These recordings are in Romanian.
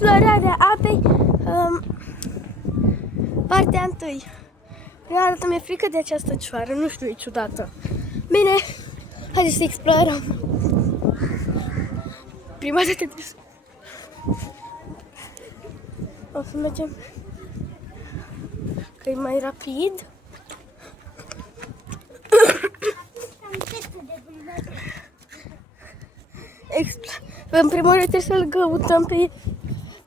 explorarea apei, partea 1. Prima dată mi-e frică de această cioară, nu știu, e ciudată. Bine, haideți să explorăm. Prima dată trebuie să... O să mergem că e mai rapid. În primul rând trebuie să-l căutăm pe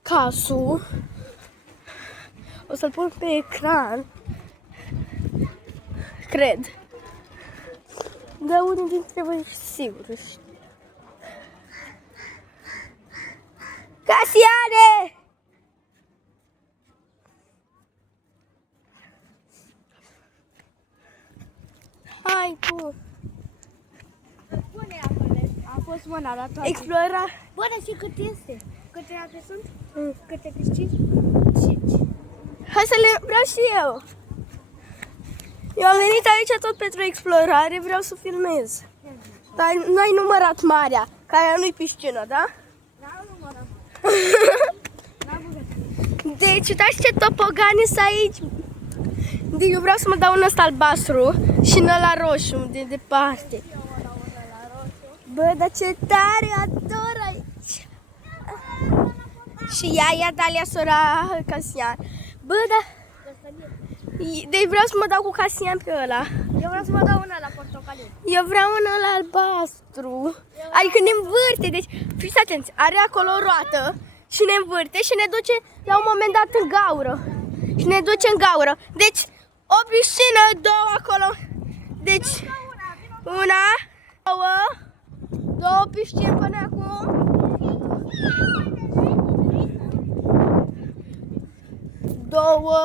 Casu. O să-l pun pe ecran. Cred. Dar unul dintre voi sigur știu. Casiane! Hai cu... A fost mâna la toate. Explora. Bă, dar și cât este? Câte rape sunt? Câte câștigi? 5. Hai să le vreau și eu. Eu am venit aici tot pentru explorare, vreau să filmez. Dar n-ai numărat marea, că aia nu-i piscină, da? N-am numărat. Deci, uitați ce topogane sunt aici. Deci, eu vreau să mă dau în ăsta albastru și în ăla roșu, de departe. Bă, dar ce tare, ador aici. Și ea, Dalia, sora Casian. Bă, dar... Deci vreau să mă dau cu Casian pe ăla. Eu vreau să mă dau una la portocaliu. Eu vreau un ăla albastru. Adică ne învârte, deci fiți atenți, are acolo o roată și ne învârte și ne duce la un moment dat în gaură. Și ne duce în gaură. Deci o piscină, două acolo. Deci una, două piscini până acum. Două,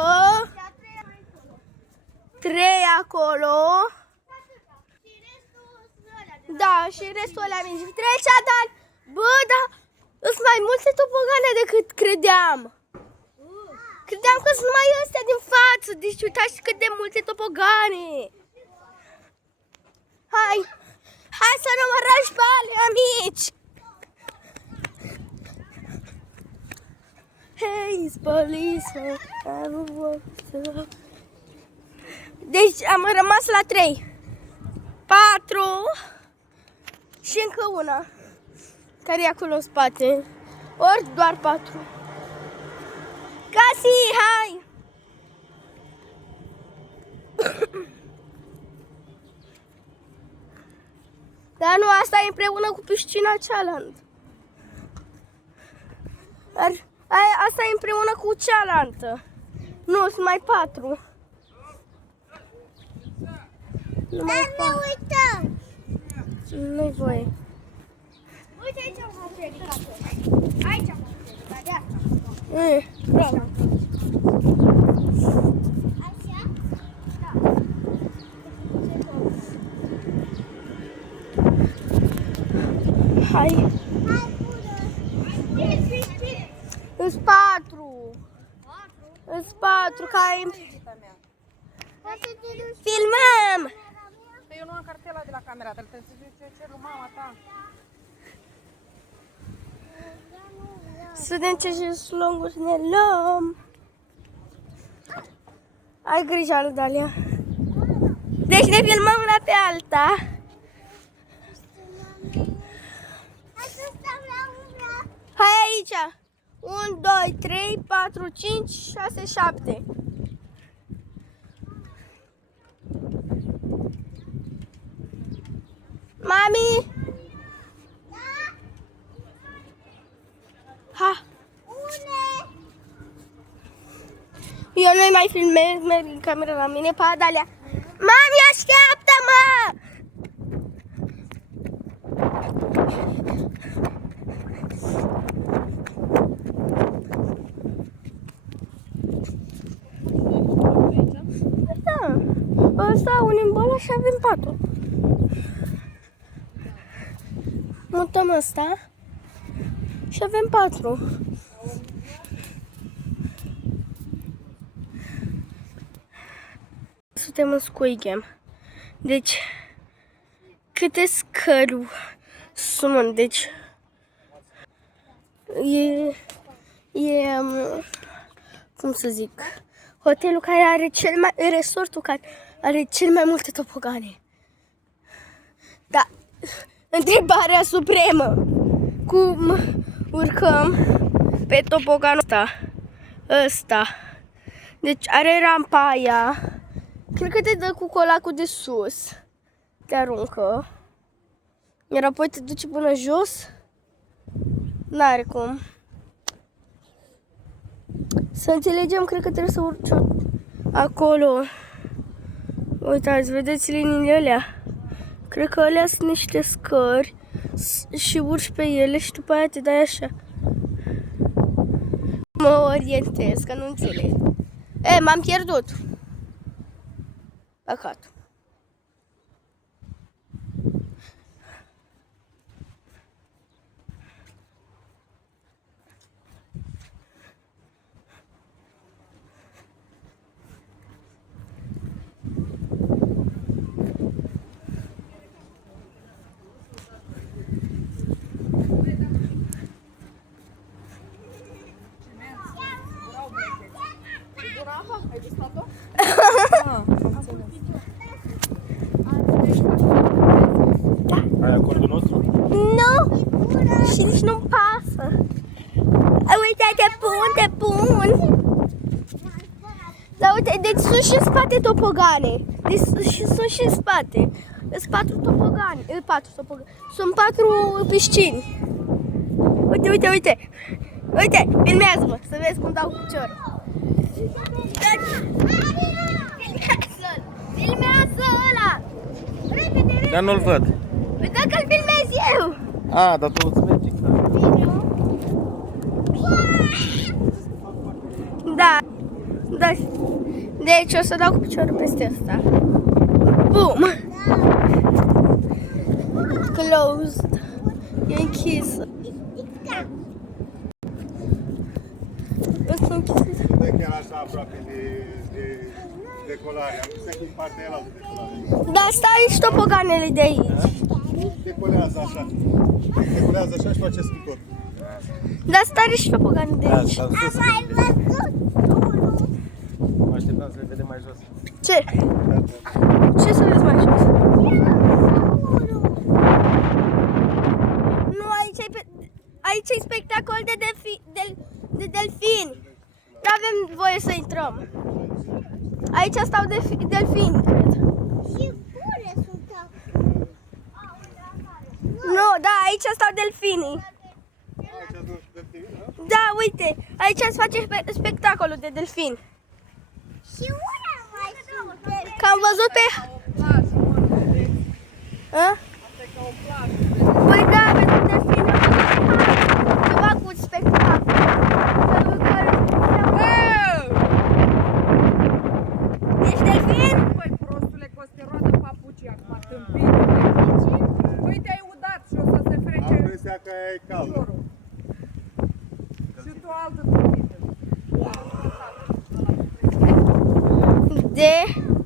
trei acolo. Da, și restul ăla mici. Trecea, dar, bă, da, sunt mai multe topogane decât credeam. Credeam că sunt numai astea din față, deci uitați cât de multe topogane. Hai să numărăm și pe alea mici. Hey, it's policeman. Deci am rămas la 3, 4 și încă una care e acolo în spate. Ori doar 4. Casi, hai! Dar nu, asta e împreună cu piscina cealaltă. Asta e împreună cu cealaltă. Nu, sunt mai 4. Dar ne uităm! Nu-i voie. Uite, aici am ridicat. Aici am ridicat, de asta. Bravo. Așa? Da. Hai. Îs 4. Îs 4, ca filmăm! Eu nu am cartela de la camera, trebuie să zici ce lui mama ta. Să vedem ce șezlonguri ne luăm. Ai grijă, lui Dalia. Deci ne filmăm una pe alta. Hai aici. 1, 2, 3, 4, 5, 6, 7. Mami! Ha! Eu nu mai filmez, merg camera la mine, pa Dalia. Mami, așteaptă-mă! Da, ăsta un imbola și avem 4. Mutăm ăsta și avem 4. Suntem în Squid Game. Deci, câte scări sunt, deci E, cum să zic, hotelul care are resortul care are cel mai multe topogane. Da, întrebarea supremă. Cum urcăm pe topoganul ăsta? Deci are rampa aia. Cred că te dă cu colacul de sus. Te aruncă. Iar apoi te duce până jos. N-are cum. Să înțelegem, cred că trebuie să urci acolo. Uitați, vedeți liniile alea? Cred că alea sunt niște scări și urci pe ele și după aia te dai așa. Mă orientez, că nu înțeleg. M-am pierdut. Păcat. Ai gustat-o? Ai acordul nostru? Nu! Și nici nu-mi pasă. Uite, te pun! Dar uite, deci sunt și în spate topogane. Deci sunt și în spate. Sunt 4 topogane. 4 topogane. Sunt 4 piscini. Uite, uite, uite. Uite, filmează-mă, să vezi cum dau cu picior. Filmează ăla! Repede, Dar nu-l văd. Păi dacă-l filmez eu! A, dar tu îți mergi. Da. Da. Deci o să dau cu piciorul peste asta. Bum! Closed. E închisă. Îți închis. Nu e chiar așa aproape de decolare. Am văzut că în partea aia de decolare. Dar stai și topoganele de aici. Decolează așa. Decolează așa și face schicot. Dar stai și topoganele de aici. Am mai văzut unul. Mă așteptam să le vedem mai jos. Ce? Ce să vezi mai jos? Nu, aici e spectacol de delfini. Nu avem voie să intrăm. Aici stau delfini, cred. Și bune sunt acolo. Nu, da, aici stau delfinii. Da, uite, aici îți face spectacolul de delfini. Și una mai sunt. Că am văzut pe... A? Păi da, pentru delfini. Ceva cu spectacol. Ești delfin? Băi, prostule, că o să te roadă papucii acum, tâmpit. Păi te-ai udat și o să se Am frece impresia că e cald. piciorul. Și tu altă tâmpită. De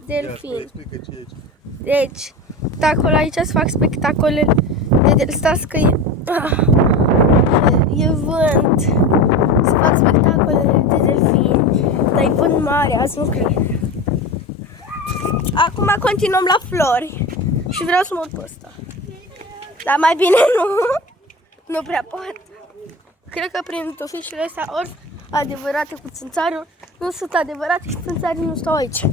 delfin. Explică ce e aici. Deci, acolo aici se fac spectacole de delfin. Stați că e vânt. Se fac spectacole de delfini. Dar e vânt mare, azi nu cred. Acum continuăm la flori. Și vreau să mă uit pe ăsta. Dar mai bine nu. Nu prea pot. Cred că prin tufișele astea ori adevărate cu țânțariul nu sunt adevărate și țânțarii nu stau aici.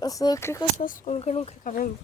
O să, cred că o să spun că nu cred că avem